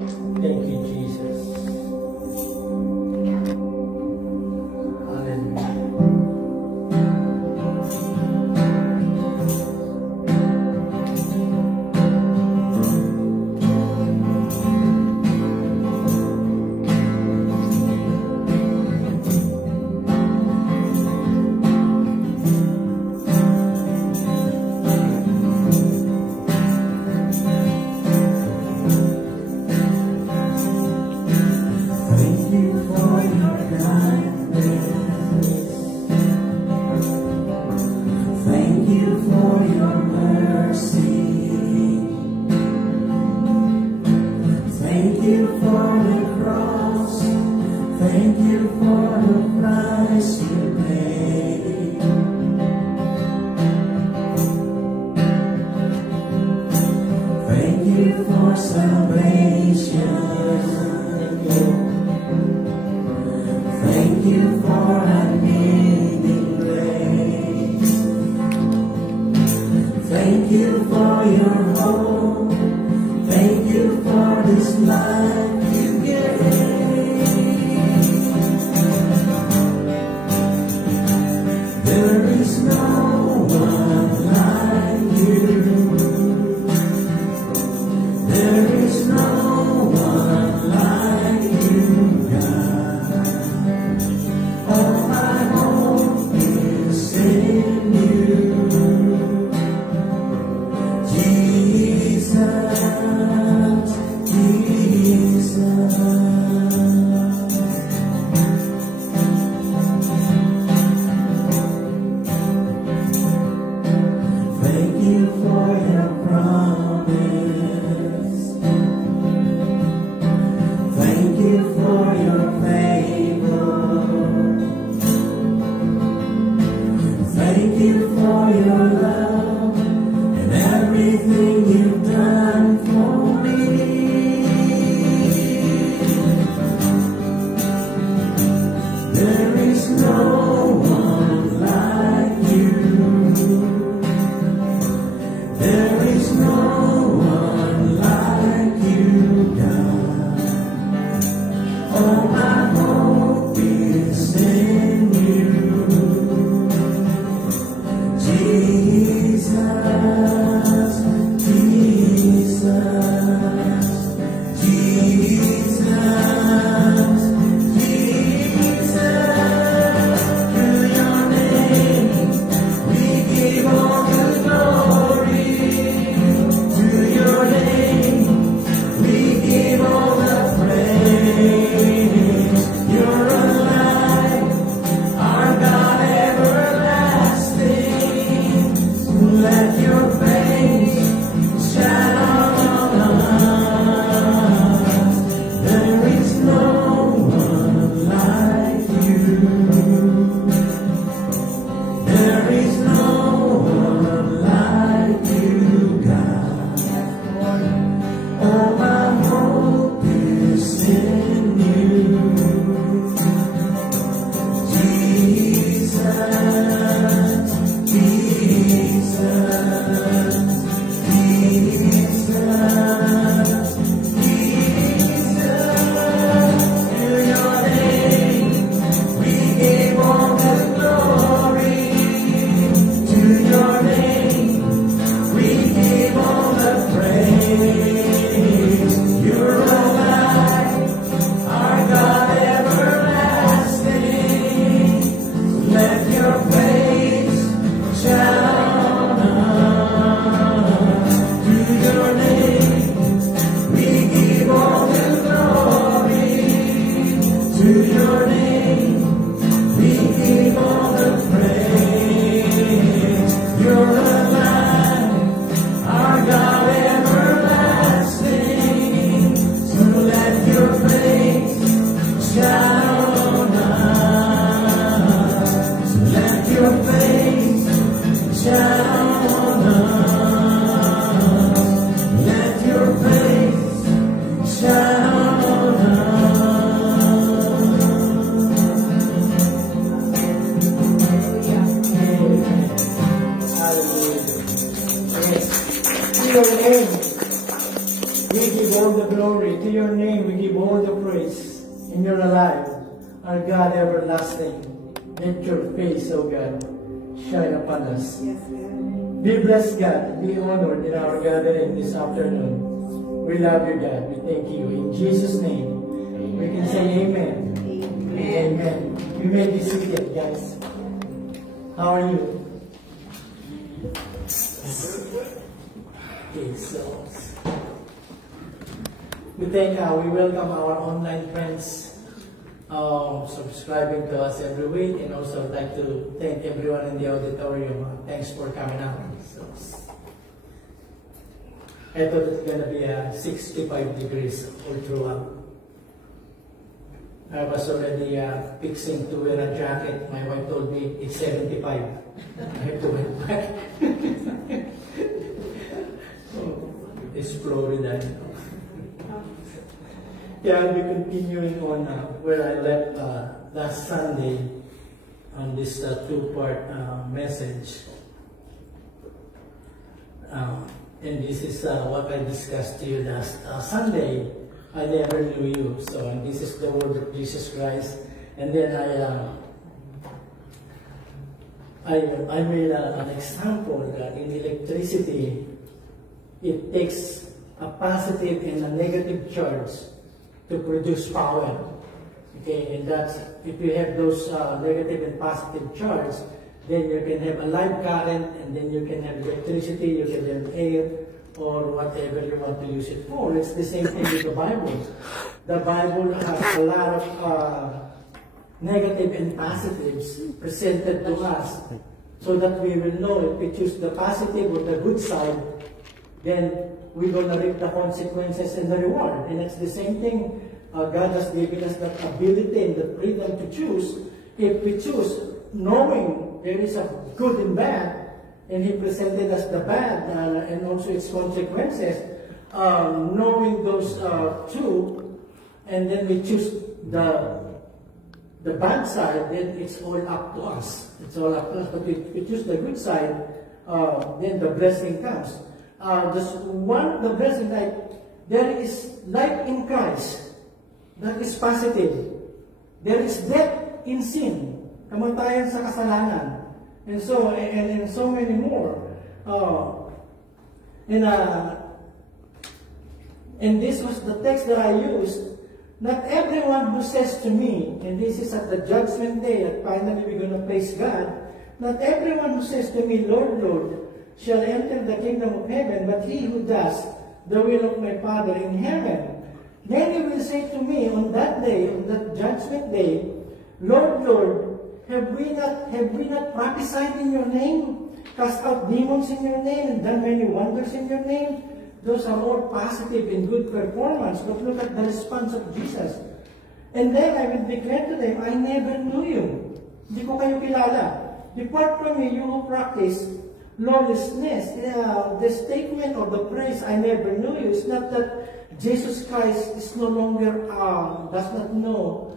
Thank you, Jesus. your name, we give all the praise. And you're alive, our God everlasting. Let your face, O God, shine upon us. Yes, God. Be blessed, God. Be honored in our gathering this afternoon. We love you, God. We thank you. In Jesus' name, we can say amen. Amen. You may be seated, guys. How are you? Okay, so we welcome our online friends subscribing to us every week, and also I'd like to thank everyone in the auditorium. Thanks for coming out. So, I thought it's gonna be 65 degrees all throughout. I was already fixing to wear a jacket. My wife told me it's 75. I have to wear back. It's Florida. Yeah, I'll be continuing on where I left last Sunday on this two-part message. And this is what I discussed to you last Sunday. I never knew you. So, and this is the word of Jesus Christ. And then I made an example that in electricity, it takes a positive and a negative charge to produce power. Okay, and that's, if you have those negative and positive charge, then you can have a live current, and then you can have electricity, you can have air, or whatever you want to use it for. It's the same thing with the Bible. The Bible has a lot of negative and positives presented to us, so that we will know if we choose the positive or the good side, then we're going to reap the consequences and the reward. And it's the same thing. God has given us that ability and the freedom to choose. If we choose knowing there is a good and bad, and He presented us the bad and also its consequences, knowing those two, and then we choose the bad side, then it's all up to us. It's all up to us. But if we choose the good side, then the blessing comes. The blessing, like, there is life in Christ. That is positive. There is death in sin. Kamatayan sa kasalanan. And so many more. And this was the text that I used. Not everyone who says to me, and this is at the judgment day, and finally we're going to praise God, not everyone who says to me, Lord, Lord, shall enter the kingdom of heaven, but he who does the will of my Father in heaven. Then you will say to me on that day, on that judgment day, Lord, Lord, have we not prophesied in your name, cast out demons in your name, and done many wonders in your name? Those are all positive and good performance. But look at the response of Jesus. And then I will declare to them, I never knew you. Hindi ko kayo kilala. Depart from me, you who practice lawlessness. The statement or the phrase, I never knew you, is not that Jesus Christ is no longer, does not know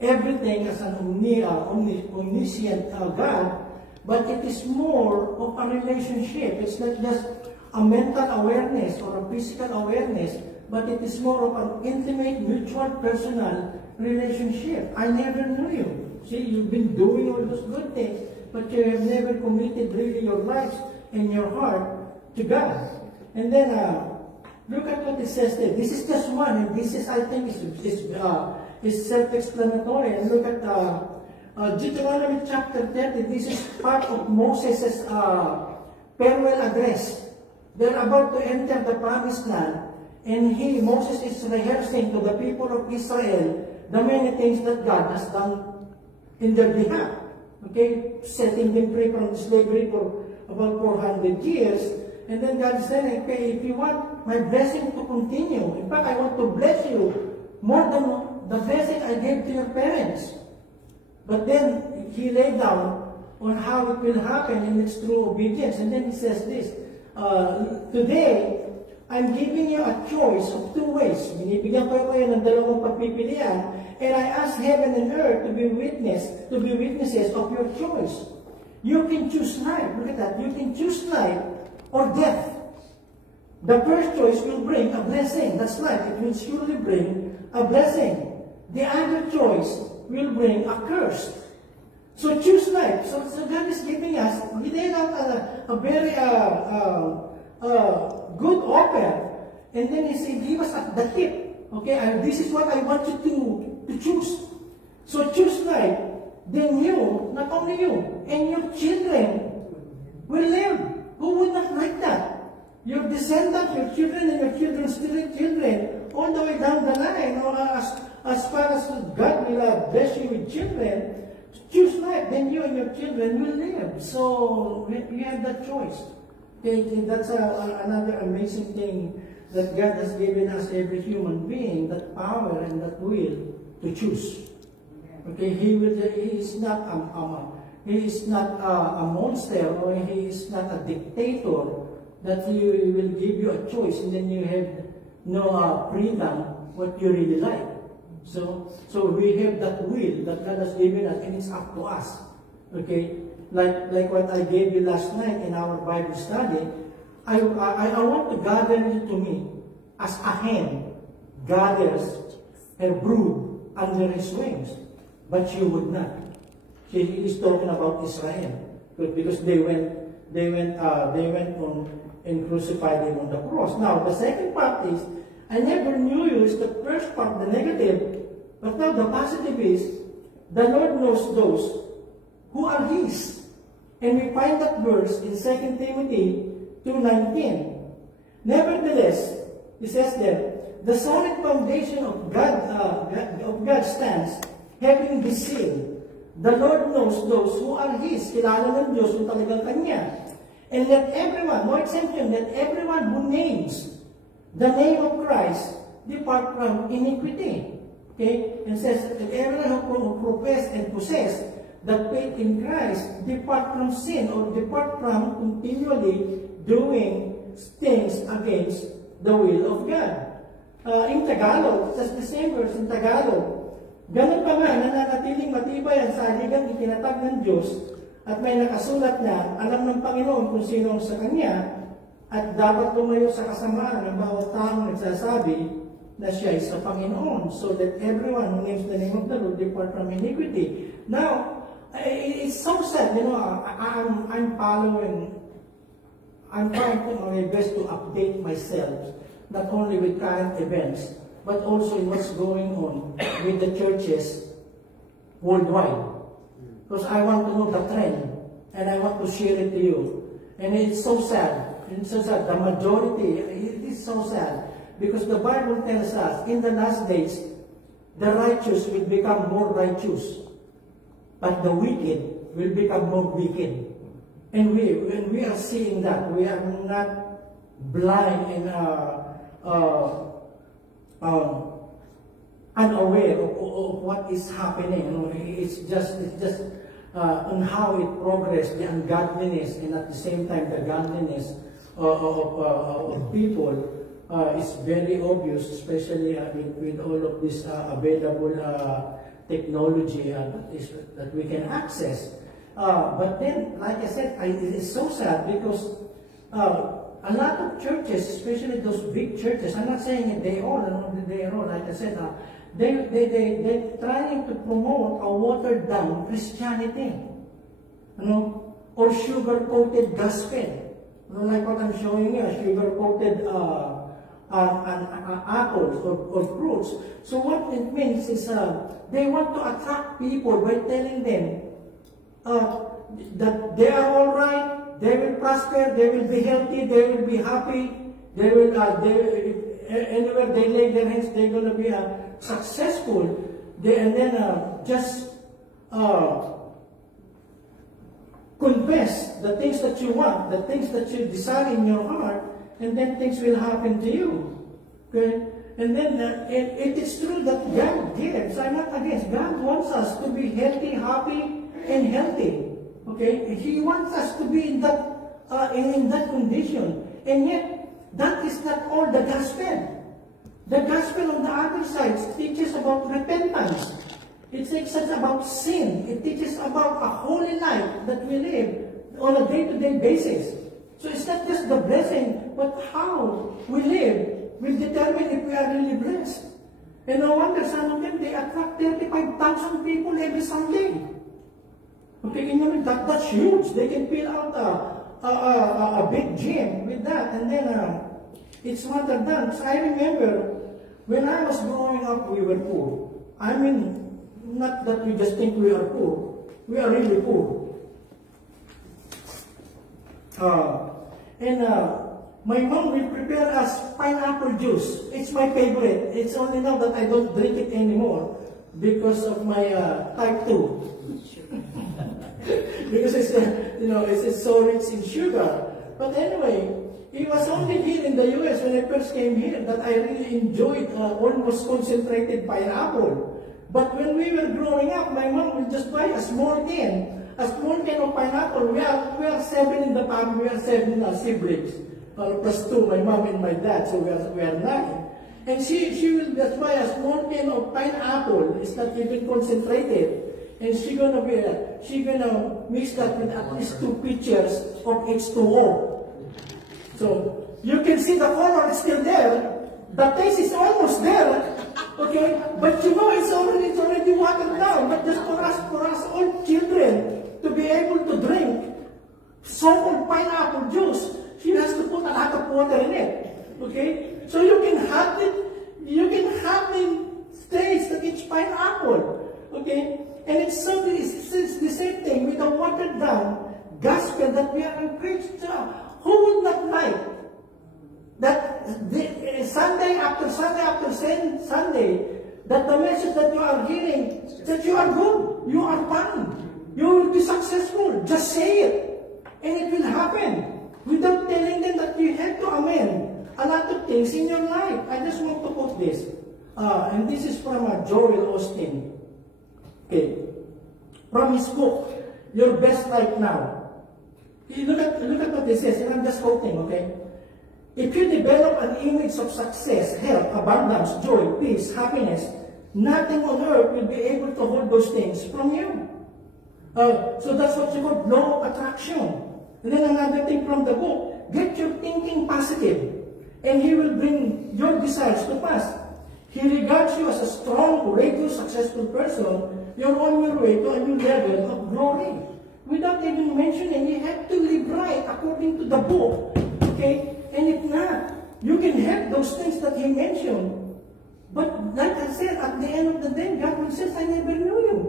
everything as an omniscient God, but it is more of a relationship. It's not just a mental awareness or a physical awareness, but it is more of an intimate, mutual, personal relationship. I never knew you. See, you've been doing all those good things, but you have never committed really your lives and your heart to God. And then, look at what it says there. This is just one, and this is, I think, is self-explanatory. And look at Deuteronomy chapter 30. This is part of Moses' farewell address. They're about to enter the promised land, and Moses is rehearsing to the people of Israel the many things that God has done in their behalf. Okay, setting them free from slavery for about 400 years. And then God said, okay, if you want my blessing to continue, in fact, I want to bless you more than the blessing I gave to your parents. But then He laid down on how it will happen, and it's through obedience. And then He says this, today, I'm giving you a choice of two ways. Binibigyan ko kayo ng dalawang pagpipilian, and I ask heaven and earth to be witnesses of your choice. You can choose life. Look at that. You can choose life or death. The first choice will bring a blessing. That's right. It will surely bring a blessing. The other choice will bring a curse. So choose life. So God is giving us, He laid out a very good offer. And then He said, give us the tip. Okay, this is what I want you to choose. So choose life. Then you, not only you, and your children will live. Who would not like that? Your descendants, your children, and your children's children, all the way down the line, as far as God will bless you with children, choose life, then you and your children will live. So you have that choice. Okay, that's another amazing thing that God has given us, every human being, that power and that will to choose. Okay, He is not a monster, or He is not a dictator that He will give you a choice and then you have no freedom what you really like. So we have that will that God has given us, and it's up to us. Okay, like what I gave you last night in our Bible study. I want to gather you to me as a hen gathers her brood under his wings, but you would not. He is talking about Israel, because they went on and crucified Him on the cross. Now the second part is, I never knew you, is the first part, the negative. But now the positive is, the Lord knows those who are His. And we find that verse in 2 Timothy 2:19. Nevertheless, He says there, the solid foundation of God stands, having this seal. The Lord knows those who are His. Kilala ng Diyos yung talagang Kanya. And let everyone, no exception, let everyone who names the name of Christ depart from iniquity. Okay? And says, let everyone who profess and possess the faith in Christ depart from sin, or depart from continually doing things against the will of God. In Tagalog, just the same verse in Tagalog, ganun pa man, nananatiling matibay ang saligang itinatag ng Diyos, at may nakasulat na alam ng Panginoon kung sino sa Kanya, at dapat lumayo sa kasamaan ng bawat taong nagsasabi na siya ay sa Panginoon, so that everyone who names the name of the Lord depart from iniquity. Now, it's so sad, I'm trying to my best to update myself, not only with current events, but also in what's going on with the churches worldwide. Because I want to know the trend, and I want to share it to you. And it's so sad. It's so sad. The majority, it is so sad. Because the Bible tells us, in the last days, the righteous will become more righteous, but the wicked will become more wicked. And we are seeing that. We are not blind and unaware of what is happening. It's just on how it progressed, the ungodliness, and at the same time the godliness of people is very obvious, especially with all of this available technology that we can access. But then, like I said, it is so sad because a lot of churches, especially those big churches, I'm not saying they all, like I said, they're trying to promote a watered down Christianity, or sugar-coated gospel. Like what I'm showing you, sugar-coated apples or fruits. So what it means is they want to attract people by telling them that they are all right, they will prosper, they will be healthy, they will be happy, they will anywhere they lay their hands, they're going to be successful. And then just confess the things that you want, the things that you desire in your heart, and then things will happen to you. Okay? And then it is true that God gives. I'm not against. God wants us to be healthy, happy, and healthy. Okay? He wants us to be in that condition. And yet, that is not all the gospel. The gospel on the other side teaches about repentance. It teaches about sin. It teaches about a holy life that we live on a day-to-day basis. So it's not just the blessing but how we live will determine if we are really blessed. And no wonder some of them, they attract 35,000 people every Sunday. Okay, you know, that's huge. They can fill out a big gym with that. And then it's what they're done. So I remember when I was growing up, we were poor. I mean, not that we just think we are poor. We are really poor. My mom will prepare us pineapple juice. It's my favorite. It's only now that I don't drink it anymore because of my type 2. Because it's, it's so rich in sugar. But anyway, it was only here in the US when I first came here that I really enjoyed almost concentrated pineapple. But when we were growing up, my mom would just buy a small can of pineapple. We are 7 in the family. We are 7 siblings. Plus 2, my mom and my dad, so we are 9. And she will just buy a small can of pineapple. It's not even concentrated. And she's gonna mix that with at least 2 pitchers of H2O. So you can see the color is still there. The taste is almost there. Okay, but you know it's already watered down. But just for us all children to be able to drink so-called pineapple juice, she has to put a lot of water in it. Okay? So you can have the taste that it's pineapple. Okay? And it's the same thing with the watered down gospel that we are preached. Who would not like that Sunday after Sunday after Sunday, that the message that you are hearing, that you are good, you are fine, you will be successful. Just say it, and it will happen. Without telling them that you have to amend a lot of things in your life. I just want to quote this. And this is from Joel Osteen. Okay. From his book, Your Best Life Now. Look at what this says, and I'm just quoting, okay? If you develop an image of success, health, abundance, joy, peace, happiness, nothing on earth will be able to hold those things from you. So that's what you call law of attraction. And then another thing from the book, get your thinking positive, and He will bring your desires to pass. He regards you as a strong, courageous, successful person. You're on your way to a new level of glory. Without even mentioning, you have to live right according to the book. Okay? And if not, you can have those things that He mentioned. But like I said, at the end of the day, God will say, I never knew you.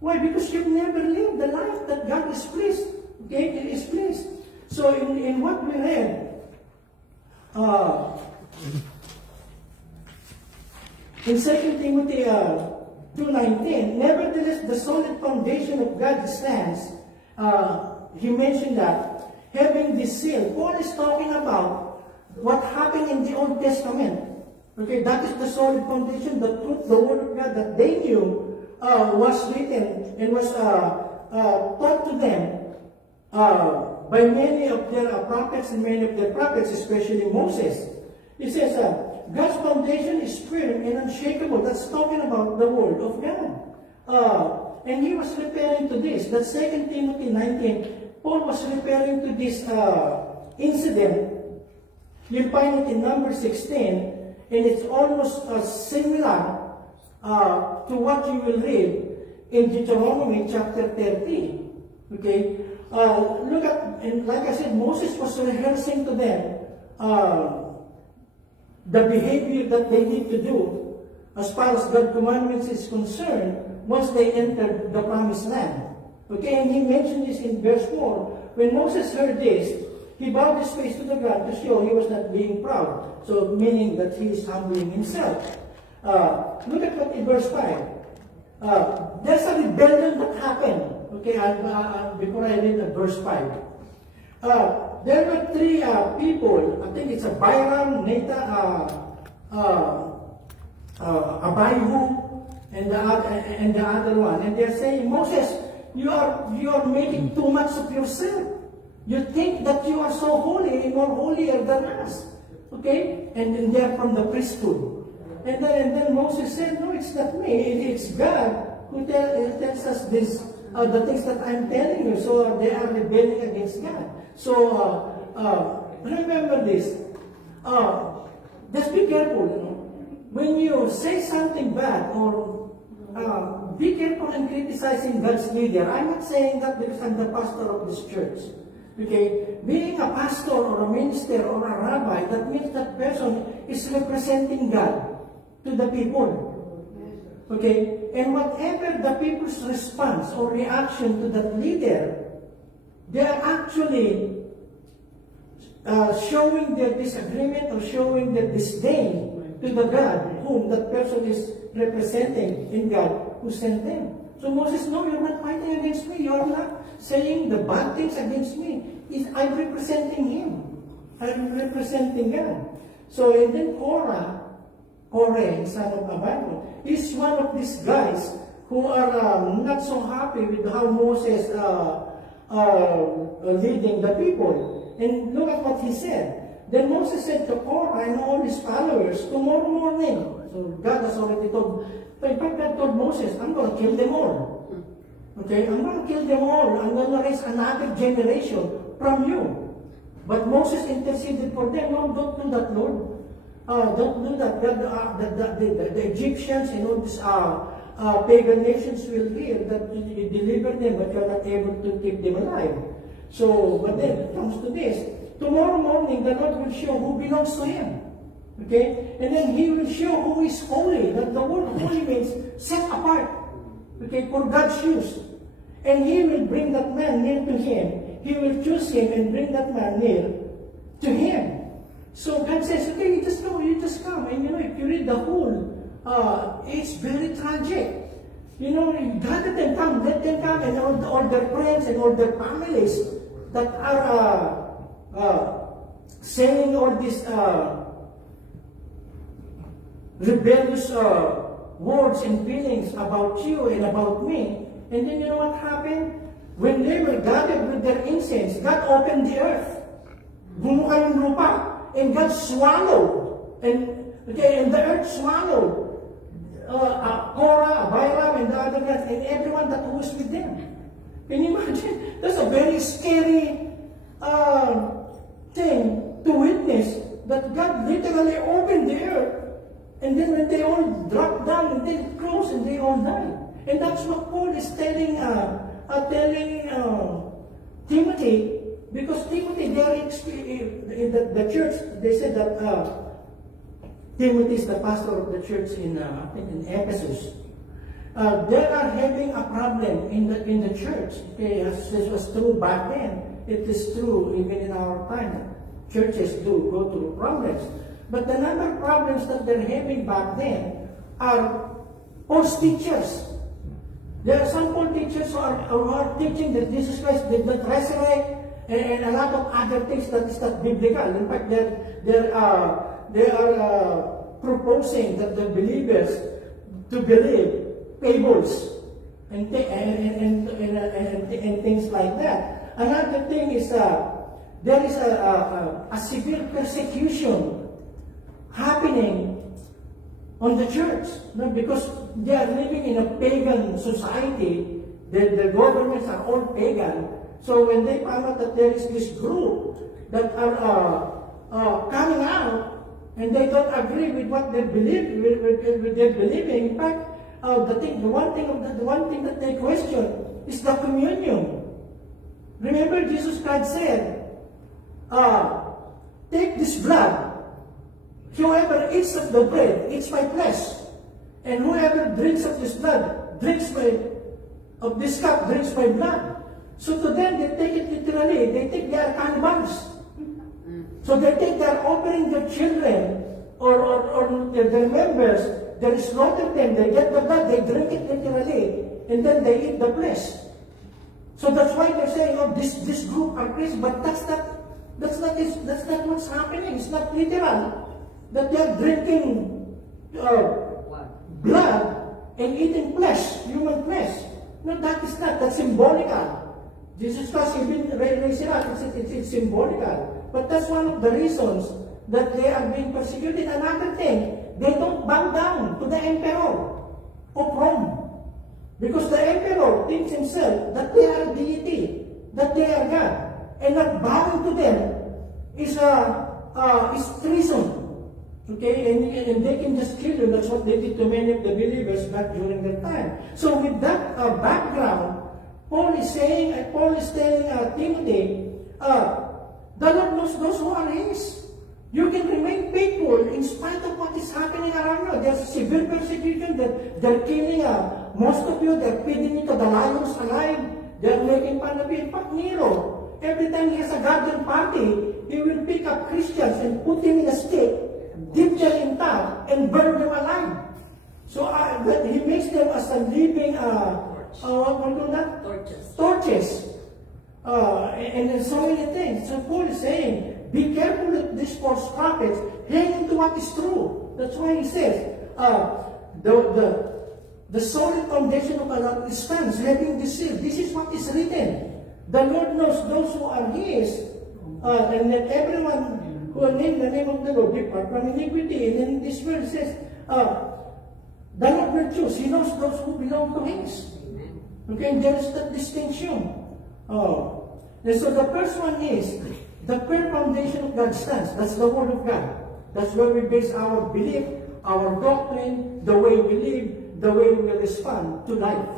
Why? Because you've never lived the life that God is pleased. Okay, it is pleased. So in what we read, in 2 Timothy 2:19, nevertheless, the solid foundation of God stands. He mentioned that having this seal. Paul is talking about what happened in the Old Testament. Okay, that is the solid foundation, the truth, the word of God that they knew was written and was taught to them by many of their prophets and many of their prophets, especially Moses. He says, God's foundation is firm and unshakable. That's talking about the Word of God. And he was referring to this. That 2 Timothy 19, Paul was referring to this incident. You'll find it in number 16, and it's almost similar to what you will read in Deuteronomy chapter 30. Okay? Look at, and like I said, Moses was rehearsing to them the behavior that they need to do as far as God's commandments is concerned once they enter the promised land. Okay, and he mentioned this in verse 4. When Moses heard this, he bowed his face to the ground to show he was not being proud. So, meaning that he is humbling himself. Look at what in verse 5. There's a rebellion that happened. Okay, before I read verse 5. There were three people. I think it's Biram, Nadab, Abihu, and the other one. And they're saying, Moses, you are making too much of yourself. You think that you are so holy, more holier than us. Okay? And they're from the priesthood. And then Moses said, no, it's not me. It's God who tells us this, the things that I'm telling you. So they are rebelling against God. So remember this. Just be careful. When you say something bad or be careful in criticizing God's leader. I'm not saying that because I'm the pastor of this church. Okay? Being a pastor or a minister or a rabbi, that means that person is representing God to the people. Okay? And whatever the people's response or reaction to that leader, they are actually showing their disagreement or showing their disdain to the God whom that person is representing in God who sent them. So Moses, no, you're not fighting against me. You're not saying the bad things against me. I'm representing him. I'm representing God. So, and then Korah, son of Abiram, is one of these guys who are not so happy with how Moses leading the people. And look at what he said. Then Moses said to Korah and all his followers, tomorrow morning. So God has already told, in fact, God told Moses, I'm going to kill them all. Okay, I'm going to kill them all. I'm going to raise another generation from you. But Moses interceded for them. No, don't do that, Lord. Don't do that. The Egyptians and all these pagan nations will hear that you deliver them, but you're not able to keep them alive. So, but then it comes to this. Tomorrow morning, the Lord will show who belongs to Him. Okay? And then He will show who is holy. That the word holy means set apart. Okay? For God's use. And He will bring that man near to Him. He will choose him and bring that man near to Him. So God says, okay, you just go, you just come. And if you read the whole, it's very tragic. God let them come, and all their friends and all their families that are saying all these rebellious words and feelings about you and about me. And then you know what happened? When they were gathered with their incense, God opened the earth. Bumuka yung lupa. And God swallowed. And the earth swallowed Korah, Abiram, and the other guys, and everyone that was with them. Can you imagine? That's a very scary thing to witness, that God literally opened the earth, and then when they all dropped down, and they closed, and they all died. And that's what Paul is telling Timothy, because Timothy, in the church, they said that Timothy is the pastor of the church in Ephesus. They are having a problem in the church. Okay, as this was true back then, it is true even in our time. Churches do go through problems. But the number of problems that they're having back then are false teachers. There are some false teachers who are teaching that Jesus Christ did not resurrect, and a lot of other things that is not biblical. In fact, they are proposing that the believers to believe fables and things like that. Another thing is there is a severe persecution happening on the church, because they are living in a pagan society. The governments are all pagan. So when they found out that there is this group that are coming out, and they don't agree with what they believe, with their believing. In fact, the one thing that they question is the communion. Remember, Jesus Christ said, "Take this blood. Whoever eats of the bread eats my flesh, and whoever drinks of this blood drinks of this cup drinks my blood." So to them, they take it literally. They think they are cannibals. So they think they are offering their children or their members. They slaughter them. They get the blood. They drink it literally, and then they eat the flesh. So that's why they're saying, "Oh, this group are Christians," but that's not what's happening. It's not literal that they are drinking blood and eating flesh, human flesh. No, that is not. That's symbolical. Jesus Christ even raised it up. It's symbolical. But that's one of the reasons that they are being persecuted. Another thing, they don't bow down to the emperor of Rome. Because the emperor thinks himself that they are a deity, that they are God, and not bowing to them is treason. Okay, and they can just kill you. That's what they did to many of the believers back during that time. So with that background, Paul is telling Timothy, the Lord knows those who are His. You can remain faithful in spite of what is happening around you. There's severe persecution. They're killing most of you. They're feeding you to the lions alive. They're making fun of you. In fact, Nero, every time he has a garden party, he will pick up Christians and put them in a stick, dip them in tar, and burn them alive. So he makes them as a living, what do you call that? Torches. And so many things. So Paul is saying, be careful with these false prophets, hang to what is true. That's why he says, the solid foundation of Allah stands, having this seal. This is what is written. The Lord knows those who are His, and that everyone who name the name of the Lord depart from iniquity. And then this verse says, the Lord will choose. He knows those who belong to His. Okay, and there is that distinction. And so the first one is, the firm foundation of God stands. That's the Word of God. That's where we base our belief, our doctrine, the way we live, the way we respond to life.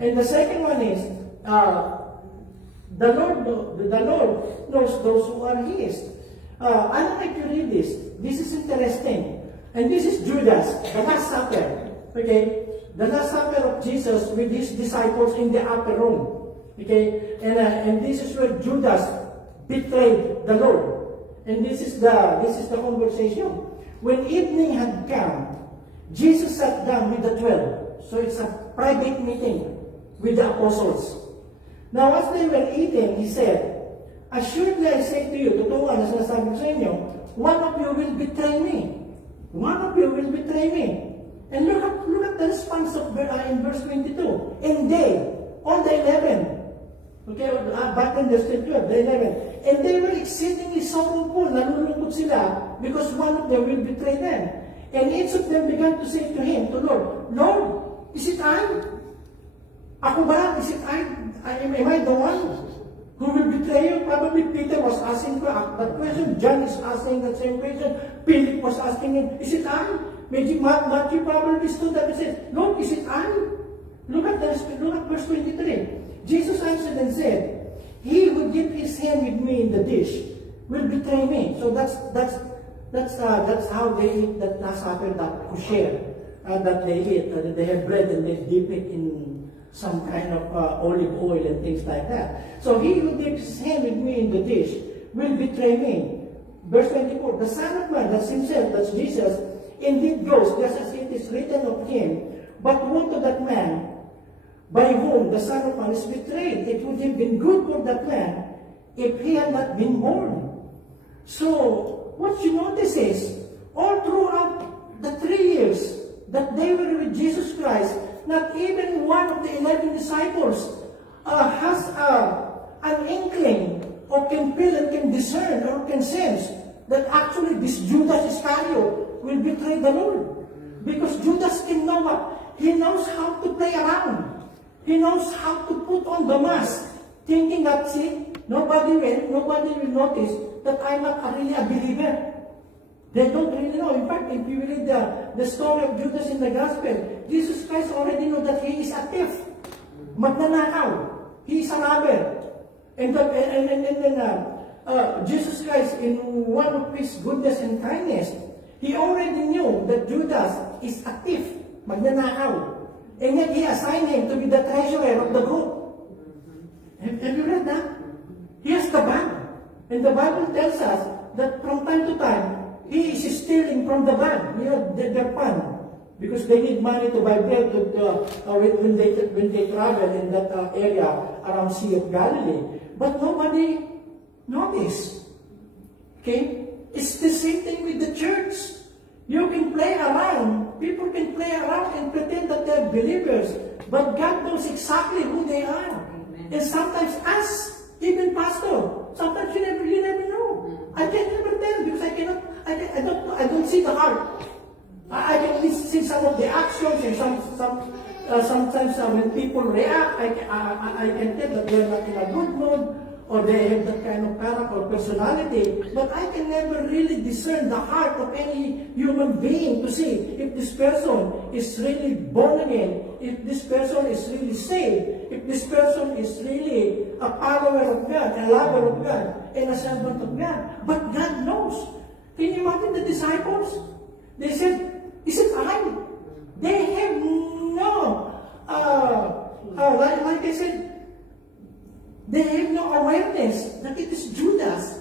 And the second one is, the Lord knows those who are His. I would like to read this. This is interesting. And this is Judas, the Last Supper. Okay? The Last Supper of Jesus with His disciples in the upper room. Okay? And this is where Judas betrayed the Lord. And this is the conversation. When evening had come, Jesus sat down with the 12. So it's a private meeting with the apostles. Now as they were eating, He said, assuredly I say to you, totoo na sinasabi ko sa inyo, one of you will betray me. One of you will betray me. And look at the response of in verse 22. And they, all the 11, okay, back then there's still 12, the 11. And they were exceedingly sorrowful, nalulungkot sila, because one of them will betray them. And each of them began to say to Him, to Lord, Lord, is it I? Ako ba? Is it I? Am I the one who will betray you? Probably Peter was asking that question. John is asking that same question. Philip was asking him, is it I? Maybe Matthew probably stood up and said, Lord, is it I? Look at verse 23. Jesus answered and said, he who dipped his hand with me in the dish will betray me. So that's how they eat that Last Supper, that kosher that they eat. They have bread and they dip it in some kind of olive oil and things like that. So he who dips his hand with me in the dish will betray me. Verse 24, the Son of Man, that's Himself, that's Jesus, indeed goes just as it is written of Him. But woe to that man by whom the Son of Man is betrayed. It would have been good for that man if he had not been born. So, what you notice is, all throughout the 3 years that they were with Jesus Christ, not even one of the 11 disciples has an inkling or can feel and can discern or can sense that actually this Judas Iscariot will betray the Lord. Because Judas can know what? He knows how to play around. He knows how to put on the mask, thinking that, see, nobody will notice that I'm not really a believer. They don't really know. In fact, if you read the story of Judas in the Gospel, Jesus Christ already knows that he is a thief, magnanakaw, he is a robber. And then Jesus Christ, in one of His goodness and kindness, He already knew that Judas is a thief, magnanakaw. And yet He assigned him to be the treasurer of the group. Have you read that? He has the bag. And the Bible tells us that from time to time, he is stealing from the bag, their fund. Because they need money to buy bread when they travel in that area around Sea of Galilee. But nobody noticed. Okay? It's the same thing with the church. You can play around. People can play around and pretend that they're believers. But God knows exactly who they are. Amen. And sometimes us, even pastor, sometimes you never know. I can never tell because I don't see the heart. I can only see some of the actions and sometimes when people react, I can tell that they're not in a good mood or they have that kind of character or personality, but I can never really discern the heart of any human being to see if this person is really born again, if this person is really saved, if this person is really a follower of God, a lover of God, and a servant of God. But God knows. Can you imagine the disciples? They said, is it I? They have no, like I said, they have no awareness that it is Judas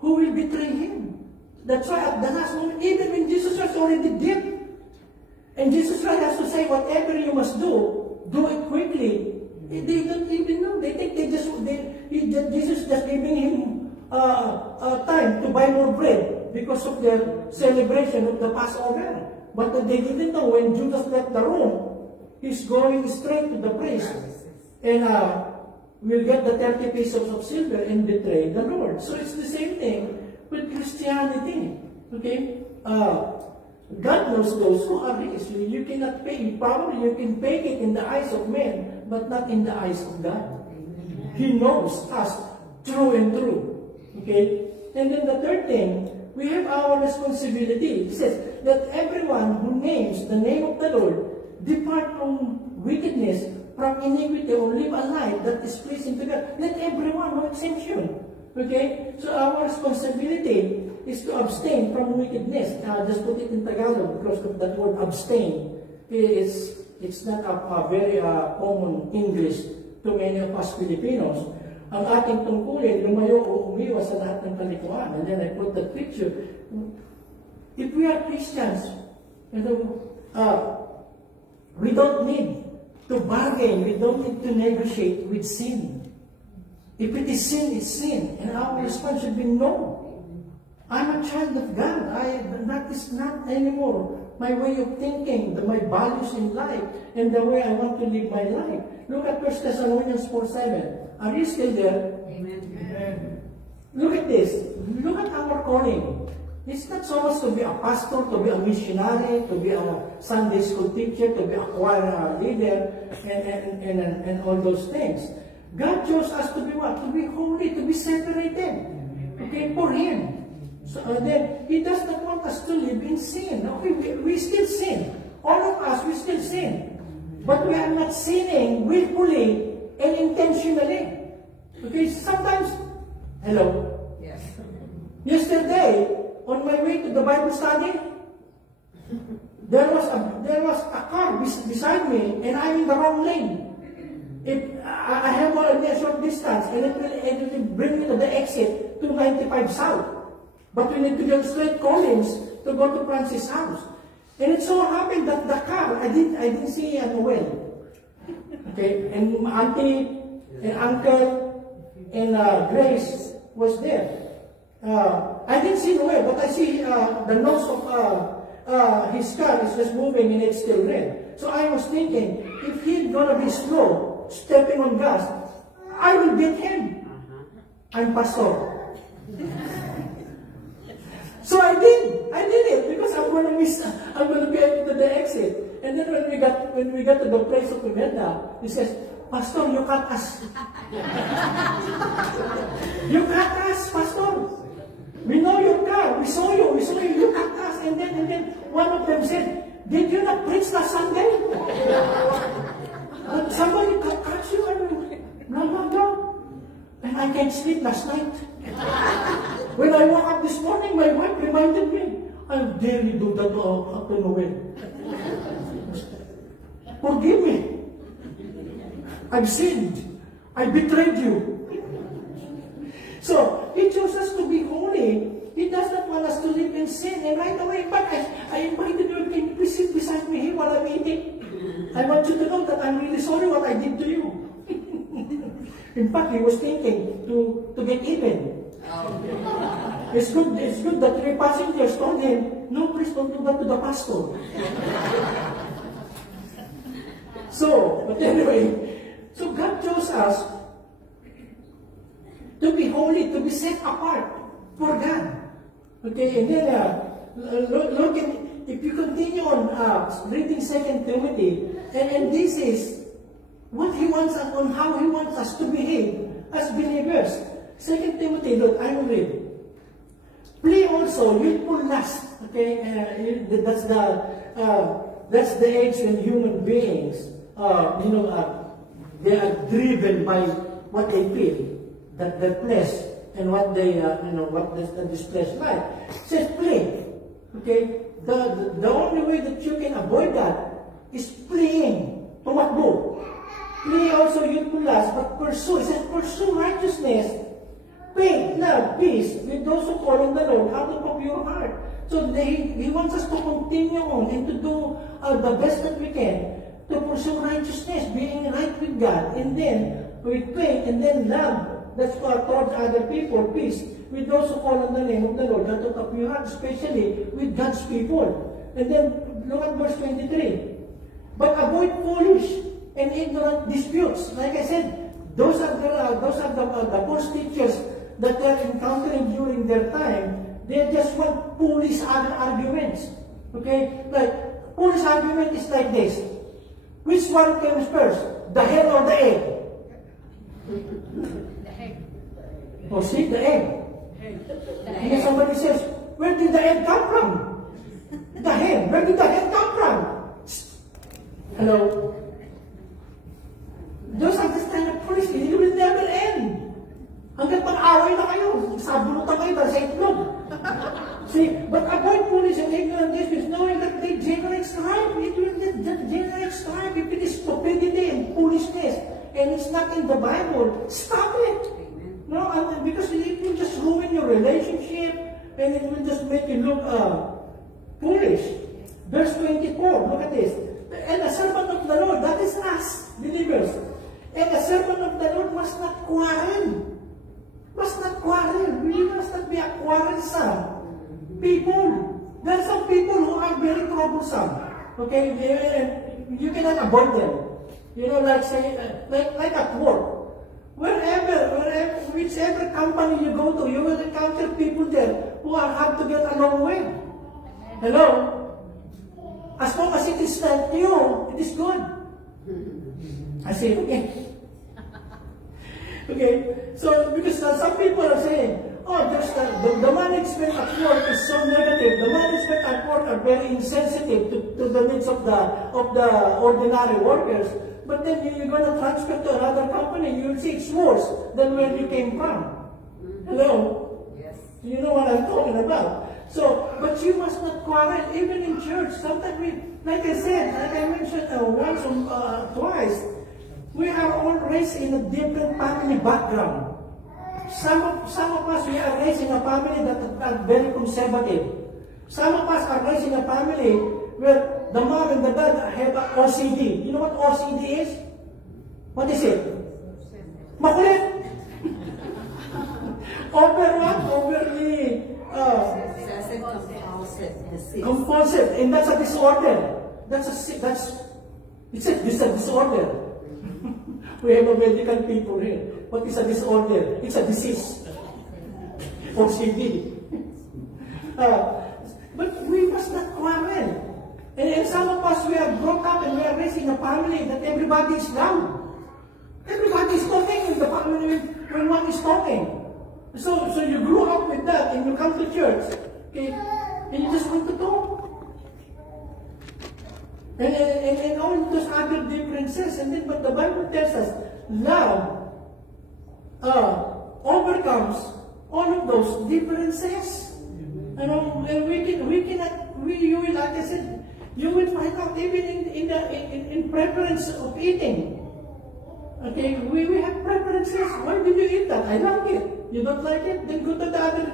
who will betray him. That's why at the last moment, even when Jesus was already dead, and Jesus Christ has to say, whatever you must do it quickly. They don't even know. They think Jesus just giving him time to buy more bread because of their celebration of the Passover. But they didn't know when Judas left the room, he's going straight to the priest. And will get the 30 pieces of silver and betray the Lord. So it's the same thing with Christianity. Okay? God knows those who are rich. You cannot pay. Probably you can pay it in the eyes of men, but not in the eyes of God. He knows us true and true. Okay? And then the third thing, we have our responsibility. It says that everyone who names the name of the Lord depart from wickedness, from iniquity, or live a life that is pleasing to God. Let everyone, no exemption. Okay? So our responsibility is to abstain from wickedness. Just put it in Tagalog because of that word abstain. It's not a very common English to many of us Filipinos. Ang ating tungkulin, lumayo o umiwas sa lahat ng kalikuan. And then I put the picture. If we are Christians, we don't need to bargain. We don't need to negotiate with sin. If it is sin, it's sin. And our response should be no. I'm a child of God. That is not anymore my way of thinking, my values in life, and the way I want to live my life. Look at 1 Thessalonians 4:7. Are you still there? Amen. Look at this. Look at our calling. It's not so much to be a pastor, to be a missionary, to be a Sunday school teacher, to be a choir leader, and all those things. God chose us to be what? To be holy, to be separated. Okay, for Him. So then, He does not want us to live in sin. Okay, we still sin. All of us, we still sin. But we are not sinning willfully and intentionally. Okay, sometimes, hello? Yes. Yesterday, on my way to the Bible study, there was a car beside me, and I'm in the wrong lane. I have only a short distance, and it will bring me to the exit 295 South. But we need to go straight Collins to go to Francis' house. And it so happened that the car, I didn't see Noel. Okay, and auntie and uncle and Grace was there. I didn't see Noel, but I see the nose of his car is just moving and it's still red. So I was thinking, if he's gonna be slow, stepping on gas, I will beat him. I'm pastor. So I did it because I'm going to be able to the exit. And then when we got to the place of Pimenta, he says, Pastor, you cut us. You cut us, Pastor. We know your car. We saw you, you cut us. And then one of them said, did you not preach last Sunday? Somebody cut you. No. And I can't sleep last night. When I woke up this morning, my wife reminded me, how dare you do that to Noel? Forgive me. I've sinned. I betrayed you. So, He chose us to be holy. He does not want us to live in sin. And right away, but I invited you, can you please sit beside me here while I'm eating? I want you to know that I'm really sorry what I did to you. In fact, he was thinking to get even. It's good that 3 passengers told him, no, please don't do that to the pastor. But anyway, so God chose us to be holy, to be set apart for God. Okay, and then look at, if you continue on reading 2 Timothy, and this is what He wants us, on how He wants us to behave as believers. 2 Timothy, look, I will read. Flee also youthful lust. Okay, that's the age when human beings, they are driven by what they feel, that their flesh and what they, what this flesh like. It says flee. Okay, the only way that you can avoid that is fleeing. Tumakbo. Flee also youthful lust, but pursue. It says pursue righteousness, faith, love, peace with those who call on the Lord out of a pure heart. So He wants us to continue on and to do the best that we can to pursue righteousness, being right with God, and then with faith, and then love. That's towards other people, peace with those who call on the name of the Lord out of a pure heart, especially with God's people. And then look at verse 23. But avoid foolish and ignorant disputes. Like I said, those are the false teachers that they are encountering during their time. They just want foolish arguments. Okay? Like, foolish argument is like this. Which one comes first? The hen or the egg? The egg. Oh, see, the egg. And then somebody says, where did the egg come from? The hen. Where did the hen come from? Hello? Those are this kind of foolish. It will never end. Hanggang pag-away na kayo. Sabunutan kayo dahil sa itlog. See, but avoid foolish and ignorant disputes, knowing that they generate strife. It will generate strife if it is stupidity and foolishness, and it's not in the Bible. Stop it. No, because it will just ruin your relationship, and it will just make you look foolish. Verse 24. Look at this. And a servant of the Lord, that is us, believers. And a servant of the Lord must not quarrel. Must not quarrel. We must not be a quarrelsome people. There are some people who are very troublesome. Okay, you cannot avoid them. Like say, like at work. Whichever company you go to, you will encounter people there who are hard to get along with. Hello? As long as it is not you, it is good. I say, okay. Okay, so because some people are saying, oh, the management at work is so negative. The management at work are very insensitive to the needs of the ordinary workers. But then you're going to transfer to another company, you will see it's worse than where you came from. Hello? Yes. You know what I'm talking about. So, but you must not quarrel, even in church. Sometimes like I said, like I mentioned once or twice, we are all raised in a different family background. Some of us, we are raised in a family that are very conservative. Some of us are raised in a family where the mom and the dad have OCD. You know what OCD is? What is it? Makulit. Overly compulsive, and that's a disorder. It's a disorder. We have a medical people here. What is a disorder? It's a disease. OCD. But we must not quarrel. And some of us, we are brought up and we are raised in a family that everybody is loud. Everybody is talking in the family when one is talking. So you grew up with that and you come to church, okay, and you just want to talk. And all those other differences, but the Bible tells us love overcomes all of those differences. You will, like I said, you will find out even in preference of eating. Okay, we have preferences. Why did you eat that? I like it. You don't like it? Then go to the other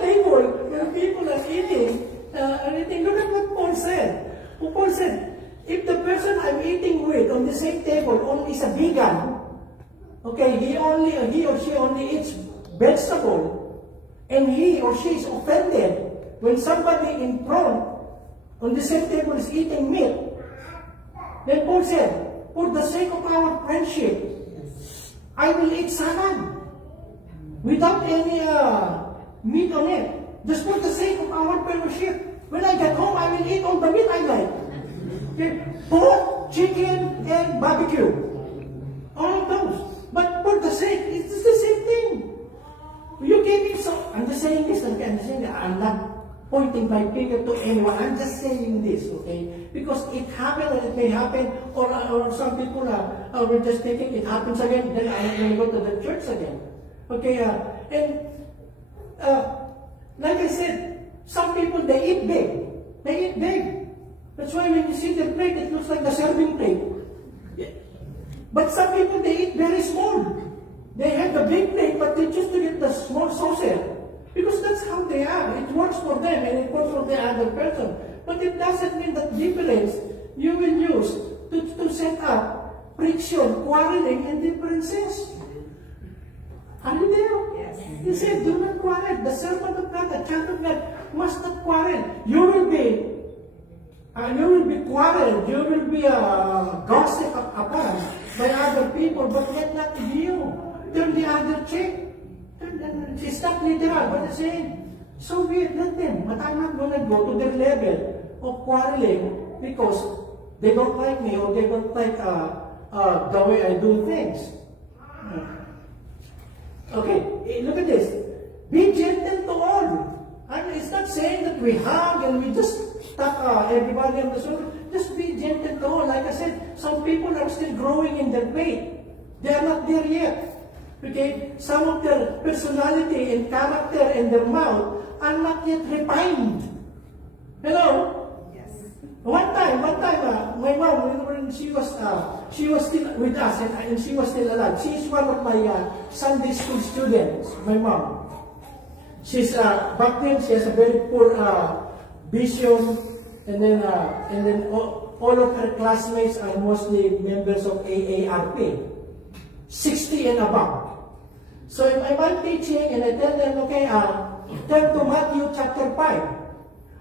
table where people are eating. Look at what Paul said. Paul said, if the person I'm eating with on the same table only is a vegan, okay, he or she only eats vegetable, and he or she is offended when somebody in front on the same table is eating meat, then Paul said, for the sake of our friendship, I will eat salad without any meat on it. Just for the sake of our fellowship. When I get home, I will eat all the meat I like. Okay? Pork, chicken, and barbecue. All of those. I'm just saying this, I'm not pointing my finger to anyone. I'm just saying this, okay? Because it happened, or it may happen, or some people were just thinking it happens again, then I'm going to go to the church again. Okay, like I said, some people, they eat big. They eat big. That's why when you see their plate, it looks like the serving plate. But some people, they eat very small. They have the big plate, but they choose to get the small saucer. Because that's how they are. It works for them and it works for the other person. But it doesn't mean that difference you will use to set up friction, quarreling, and differences. Are you there? Yes. He said, do not quarrel. The servant of God, the child of God, must not quarrel. You will be quarreled. You will be gossip upon by other people, but let not be you. Turn the other cheek. It's not literal, but it's saying, so weird, let them. But I'm not going to go to their level of quarreling because they don't like me or they don't like the way I do things. Okay, look at this. Be gentle to all. It's not saying that we hug and we just tap everybody on the shoulder. Just be gentle to all. Like I said, some people are still growing in their faith. They are not there yet. Okay, some of their personality and character and their mouth are not yet refined. Hello? Yes. One time, my mom, when she was still with us and she was still alive. She is one of my Sunday school students. My mom. She's back then she has a very poor vision, and then all of her classmates are mostly members of AARP, 60 and above. So if I'm teaching and I tell them, okay, turn to Matthew chapter 5.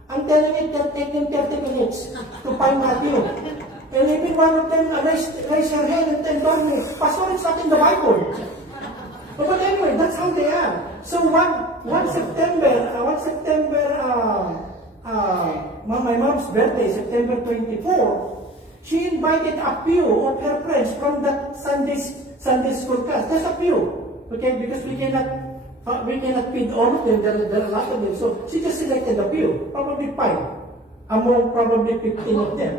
I'm telling it that take them 30 minutes to find Matthew. And even one of them raise their hand and told me, Pastor, it's not in the Bible. But anyway, that's how they are. So one September, my mom's birthday, September 24, she invited a few of her friends from that Sunday school class. There's a few. Okay, because we cannot feed all of them. There are a lot of them. So she just selected a few, probably 5, among probably 15 of them.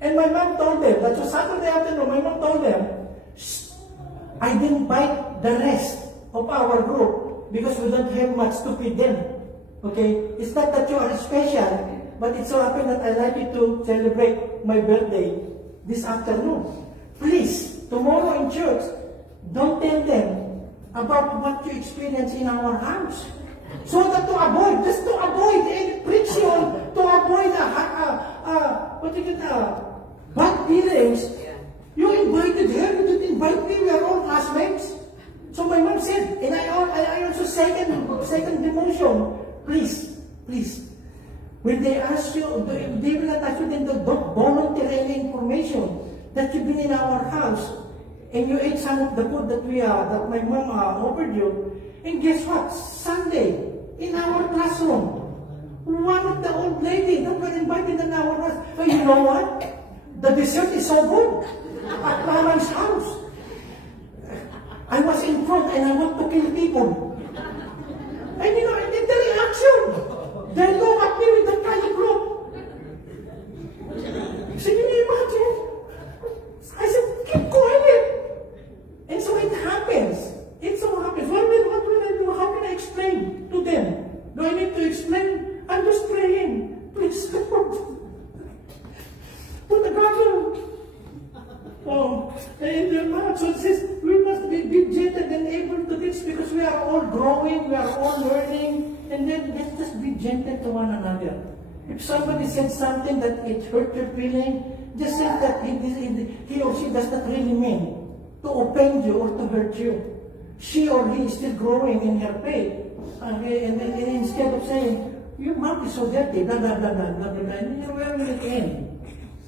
And my mom told them, that was Saturday afternoon, my mom told them, I didn't invite the rest of our group because we don't have much to feed them. Okay, it's not that you are special, but it's so happen that I'd like you to celebrate my birthday this afternoon. Please, tomorrow in church, don't tell them about what you experience in our house. So that just to avoid any friction, to avoid bad feelings. You invited her, you didn't invite me, we are all classmates. So my mom said, and I also second the motion, please, when they ask you, they will not ask you, then don't volunteer any information that you've been in our house. And you ate some of the food that that my mom offered you. And guess what? Sunday, in our classroom, one of the old ladies that were invited in our house. Oh, you know what? The dessert is so good at Mama's house. I was in front and I want to kill people. And you know, I did the reaction. They look at me with that kind of look. So can you imagine? I said, keep quiet. And so it happens. It so happens. What will I do? How can I explain to them? Do I need to explain? I'm just praying. Please, Lord. Put the God. And the mouth. So it says, we must be gentle and able to this because we are all growing, we are all learning. And then let's just be gentle to one another. If somebody said something that it hurt your feeling, just say that he or she does not really mean to offend you or to hurt you. She or he is still growing in her faith. Okay? And instead of saying, your mouth is so dirty, blah, blah, blah, blah, blah, blah, and where will it end?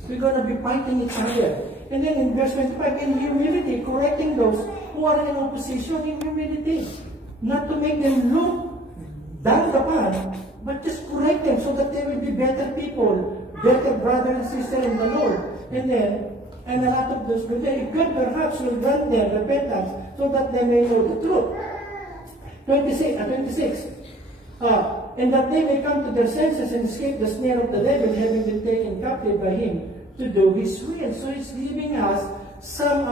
We're going to be fighting each other. And then in verse 25, in humility, correcting those who are in opposition in humility. Not to make them look down upon, but just correct them so that they will be better people, better brother and sister in the Lord. And a lot of those, God perhaps will grant them repentance so that they may know the truth. 26. And that they may come to their senses and escape the snare of the devil, having been taken captive by him to do his will. So it's giving us some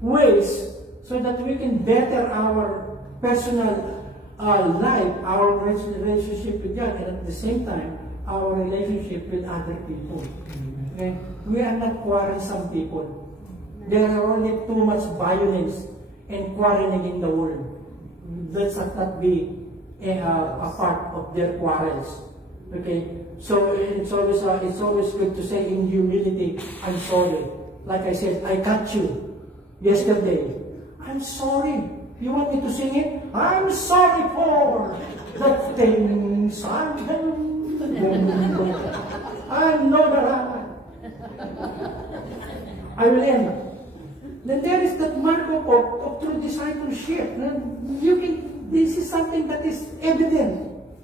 ways so that we can better our personal life, our relationship with God, and at the same time, our relationship with other people. Okay? We are not quarrelsome people. There are only too much violence and quarreling in the world. That should not be a part of their quarrels. Okay? So it's always good to say in humility, I'm sorry. Like I said, I cut you yesterday. I'm sorry. You want me to sing it? I'm sorry for the things I've done. I know that I will end. Then there is that mark of true discipleship. This is something that is evident.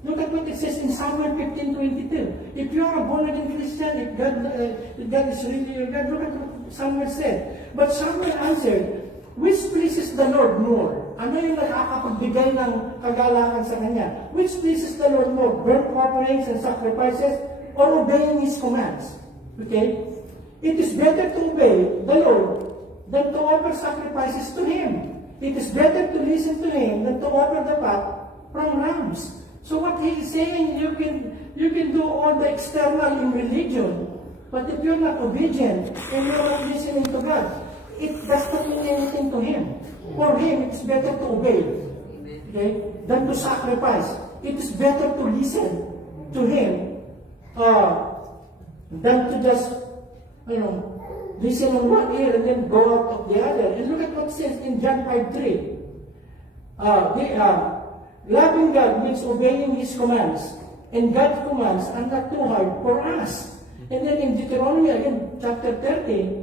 Look at what it says in Samuel 15:22. If you are a born-again Christian, if God is really your God, look at what Samuel said. But Samuel answered, which pleases the Lord more? Ano yung nakakapagbigay ng kagalakan sa Kanya? Which pleases the Lord more? Burnt offerings and sacrifices, or obeying His commands? Okay? It is better to obey the Lord than to offer sacrifices to Him. It is better to listen to Him than to offer the fat from rams. So what He is saying, you can do all the external in religion, but if you're not obedient and you're not listening to God, it does not mean anything to Him. For Him, it's better to obey, okay, than to sacrifice. It is better to listen to Him than to just, listen on one ear and then go out of the other. And look at what it says in John 5:3. Loving God means obeying His commands, and God's commands are not too hard for us. And then in Deuteronomy, again, chapter 30,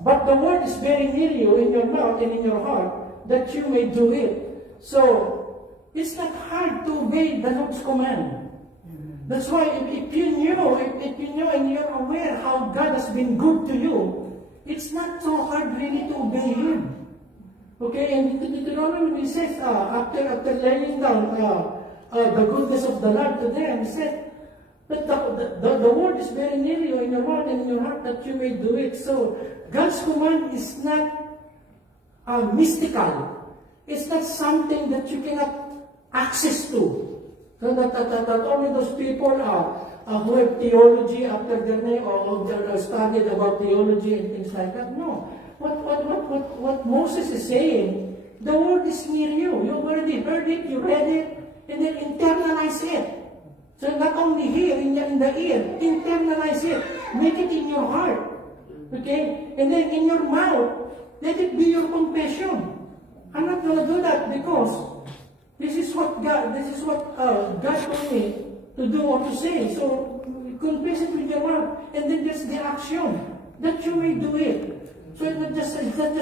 but the word is very near you, in your mouth and in your heart, that you may do it. So, it's not hard to obey the Lord's command. That's why if you know and you're aware how God has been good to you, it's not so hard really to obey Him. Okay, and Deuteronomy says, after laying down the goodness of the Lord to them, He said, but the word is very near you, in your heart and in your heart, that you may do it. So, God's command is not mystical. It's not something that you cannot access to. So that only those people who have theology after their name, or studied about theology and things like that. No. What Moses is saying, the word is near you. You already heard it, you read it, and then internalize it. So not only here in the ear, internalize it. Make it in your heart. Okay? And then in your mouth, let it be your confession. I'm not going to do that because this is what God told me to do or to say. So confess it with your mouth, and then there's the action that you may do it. So it's not just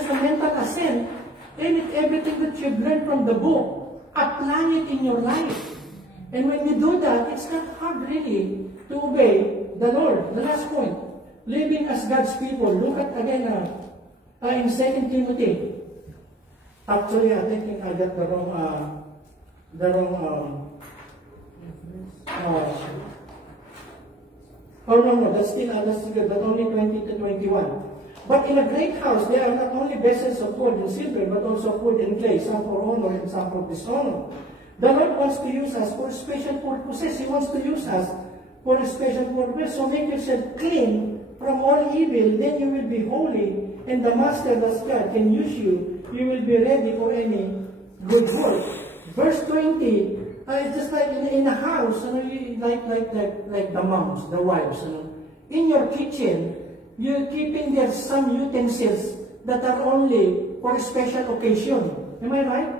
a mental assent. Everything that you've learned from the book, apply it in your life. And when you do that, it's not hard really to obey the Lord. The last point, living as God's people. Look at again in 2 Timothy. Actually, I think I got the wrong. That's good. That's only 20 to 21. But in a great house, there are not only vessels of gold and silver, but also wood and clay, some for honor and some for dishonor. The Lord wants to use us for special purposes. He wants to use us for a special purpose. So make yourself clean from all evil, then you will be holy, and the Master, that's God, can use you. You will be ready for any good work. Verse 20, it's just like in a house, like the moms, the wives. In your kitchen, you're keeping there some utensils that are only for a special occasion. Am I right?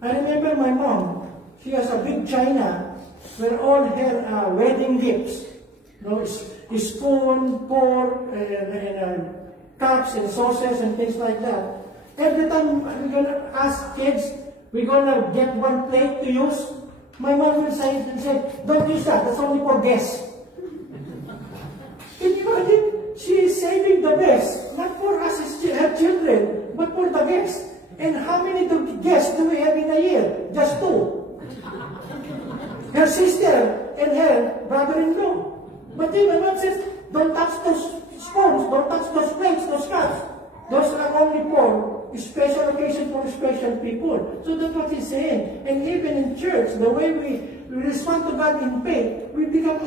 I remember my mom, she has a big china where all her wedding gifts, spoon, fork, cups and saucers and things like that. Every time we're going to ask kids, we're going to get one plate to use, my mom will say, don't use that, that's only for guests. Can you imagine? She is saving the best, not for us as her children, but for the guests. And how many guests do we have in a year? Just 2. Her sister and her brother-in-law. But even one says, don't touch those spoons, don't touch those plates, those cups. Those are only for special occasion for special people. So that's what he's saying. And even in church, the way we respond to God in faith, we become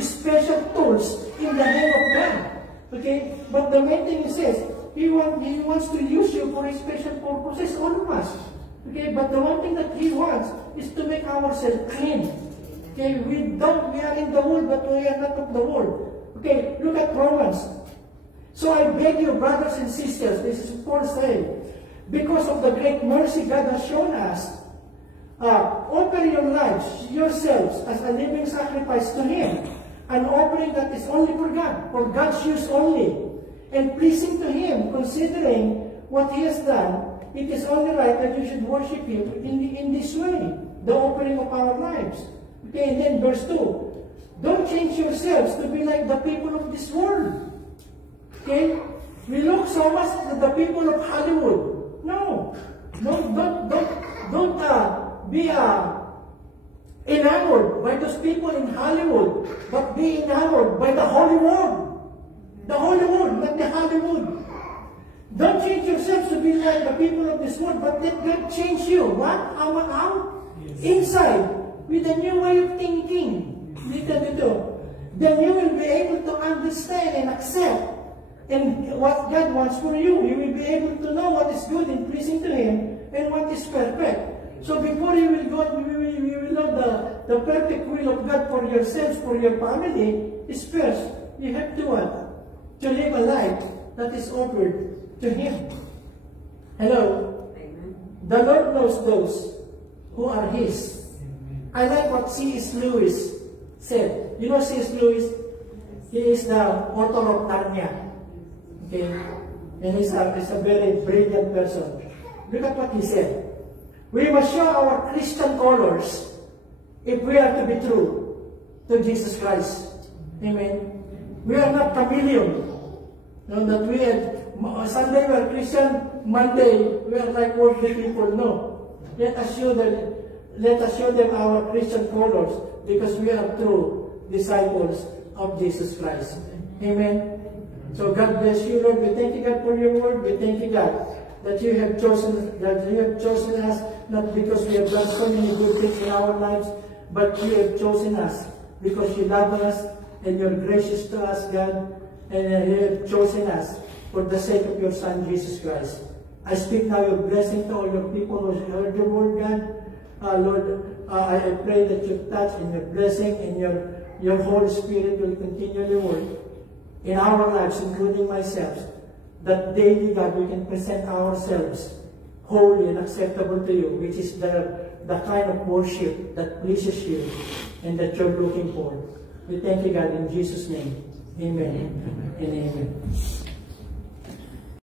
special tools in the hand of God. Okay? But the main thing he says, He wants to use you for a special purposes, all of us. Okay? But the one thing that He wants is to make ourselves clean. Okay? We are in the world, but we are not of the world. Okay? Look at Romans. So I beg you, brothers and sisters, this is Paul saying, because of the great mercy God has shown us, offer your lives, yourselves, as a living sacrifice to Him, an offering that is only for God's use only, and pleasing to Him, considering what He has done. It is only right that you should worship Him in this way, the offering of our lives. Okay, and then verse 2, don't change yourselves to be like the people of this world. Okay? We look so much at the people of Hollywood. No. Don't be enamored by those people in Hollywood, but be enamored by the Holy Word. The Holy Word, not the Hollywood. Don't change yourselves to be like the people of this world, but let God change you. What? How? Yes. Inside, with a new way of thinking. Then you will be able to understand and accept and what God wants for you. You will be able to know what is good and pleasing to Him and what is perfect. So before you will go, you will know the perfect will of God for yourselves, for your family, is first, you have to what? To live a life that is offered to Him. Hello? Amen. The Lord knows those who are His. Amen. I like what C.S. Lewis said. You know C.S. Lewis? He is the author of Narnia. Okay? And he's a very brilliant person. Look at what he said. We must show our Christian colors if we are to be true to Jesus Christ. Amen. We are not chameleon. No, that we are Sunday we are Christian, Monday we are like worldly people. No. Let us show them our Christian colors because we are true disciples of Jesus Christ. Amen. So God bless you, Lord. We thank you, God, for your word. We thank you, God, that you have chosen us not because we have done so many good things in our lives, but you have chosen us because you love us and you're gracious to us, God, and you have chosen us for the sake of your Son, Jesus Christ. I speak now your blessing to all your people who heard your word, God. Lord, I pray that you touch and your blessing and your Holy Spirit will continually work in our lives, including myself, that daily, God, we can present ourselves holy and acceptable to you, which is the kind of worship that pleases you and that you're looking for. We thank you, God, in Jesus' name. Amen and amen.